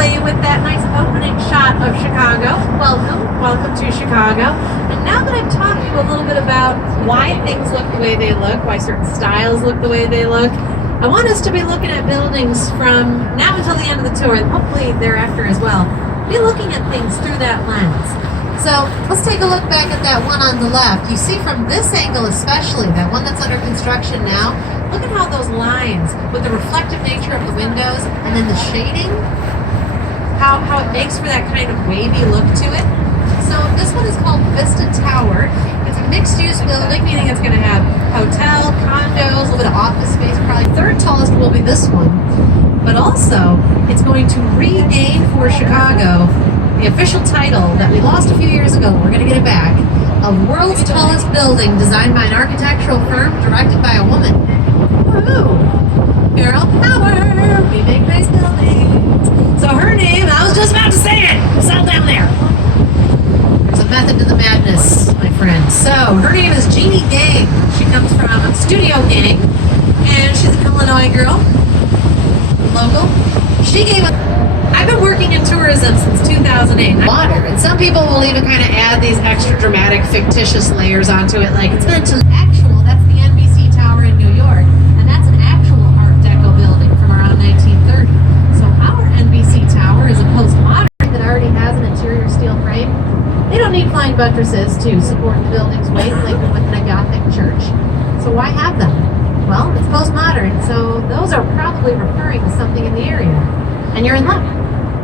play you with that nice opening shot of Chicago. Welcome to Chicago. And now that I've talked to you a little bit about why things look the way they look, why certain styles look the way they look, I want us to be looking at buildings from now until the end of the tour, and hopefully thereafter as well. Be looking at things through that lens. So let's take a look back at that one on the left. You see from this angle especially, that one that's under construction now, look at how those lines with the reflective nature of the windows and then the shading, how it makes for that kind of wavy look to it. So this one is called Vista Tower. It's a mixed-use building, meaning it's going to have hotel, condos, a little bit of office space. Probably third tallest will be this one. But also, it's going to regain for Chicago the official title that we lost a few years ago. We're going to get it back. Of world's tallest building, designed by an architectural firm, directed by a woman. Woohoo! Girl power! We make nice buildings. So her name, I was just about to say it. It's all down there. There's a method to the madness, my friend. So her name is Jeannie Gang. She comes from Studio Gang, and she's an Illinois girl, local. She gave a I've been working in tourism since 2008. Water, and some people will even kind of add these extra dramatic, fictitious layers onto it, like it's meant to actual. That's the NBC Tower in New York, and that's an actual Art Deco building from around 1930. So our NBC Tower is a postmodern that already has an interior steel frame. They don't need flying buttresses to support the building's weight like within a Gothic church. So why have them? Well, it's postmodern, so those are probably referring to something in the area. And you're in luck,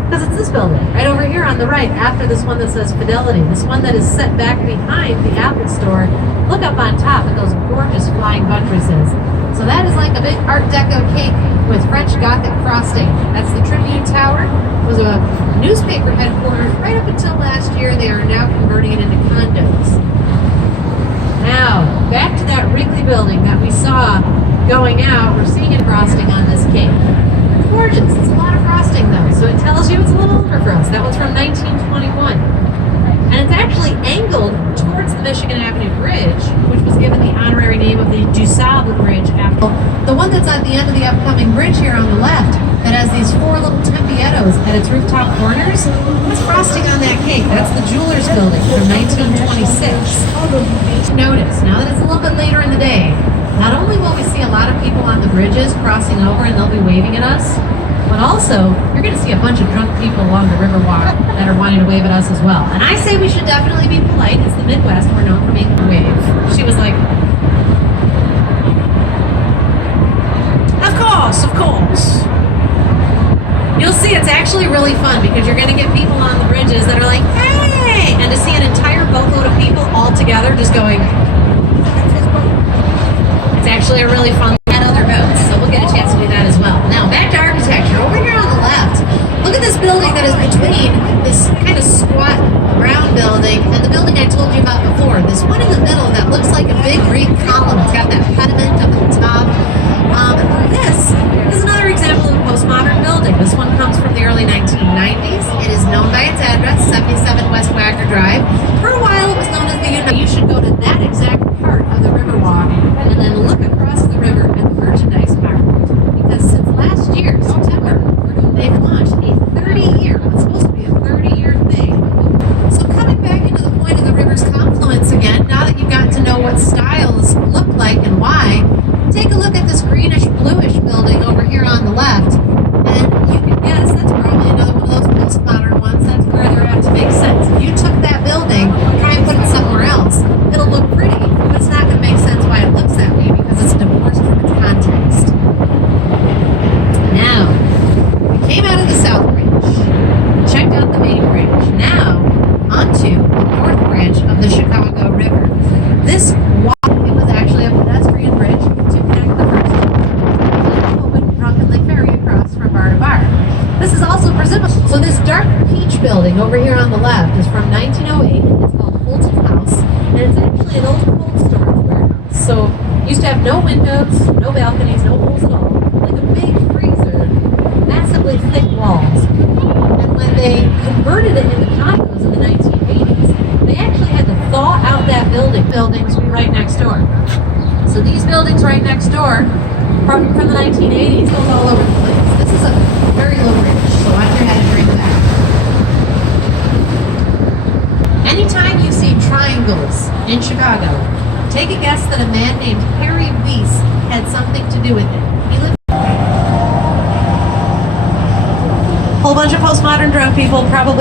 because it's this building right over here on the right, after this one that says Fidelity, this one that is set back behind the Apple Store. Look up on top at those gorgeous flying buttresses. So that is like a big Art Deco cake with French Gothic frosting. That's the Tribune Tower. It was a newspaper headquarters right up until last year. They are now converting it into condos. Now, back to that Wrigley building that we saw going out. We're seeing it frosting on this cake. It's gorgeous. It's a lot of frosting though, so it tells you it's a little older for us. That one's from 1921. And it's actually angled towards the Michigan Avenue Bridge, which was given the honorary name of the DuSable Bridge after the one that's at the end of the upcoming bridge here on the left that has these four little tempiettos at its rooftop corners. What's frosting on that cake? That's the Jewelers Building from 1926. Notice, now that it's a little bit later in the day, not only will we see a lot of people on the bridges crossing over and they'll be waving at us, but also you're going to see a bunch of drunk people along the Riverwalk that are wanting to wave at us as well. And I say we should definitely be polite. It's the Midwest. We're known for making a wave. She was like, of course, of course. You'll see it's actually really fun because you're going to get people on the bridges that are like, hey! And to see an entire boatload of people all together just going, it's actually a really fun at other boats, so we'll get a chance to do that as well. Now, back to architecture. Over here on the left, look at this building that is between this kind of squat brown building and the building I told you about before. This one in the middle that looks like a big Greek column. It's got that pediment up at the top. This is another example of a postmodern building. This one comes from the early 1990s. It is known by its address, 77 West Wacker Drive. For a while, it was known as the Union. You should go to that exact part of the Riverwalk and then look across the river at the merchandise park. Because since last year, September, they've launched a 30-year, it's supposed to be a 30-year thing. So coming back into the point of the river's confluence again, now that you've gotten to know what styles look like and why, take a look at this greenish-bluish building over here on the left, and you can guess that's probably another one of those postmodern ones. That's further out to make sense. If you took that building, try and put it somewhere else, it'll look pretty, but it's not going to make sense why it looks that way because it's divorced from its context. Now, we came out of the South Branch, checked out the main branch. Now, onto the North Branch of the Chicago River. This it was actually a pedestrian bridge to connect the first open drunkenly ferry across from bar to bar. This is also presumably, so this dark peach building over here on the left is from 1908. It's called Fulton House, and it's actually an old cold storage warehouse. So it used to have no windows, no balconies, no holes at all. Like a big freezer, massively thick walls. And when they converted it into condos in the 1980s, they actually had to thaw out that buildings right next door. So these buildings right next door, from the 1980s, goes all over the place. This is a very low ridge, so watch your head during the Anytime you see triangles in Chicago, take a guess that a man named Harry Weiss had something to do with it. He lived. Whole bunch of postmodern drunk people probably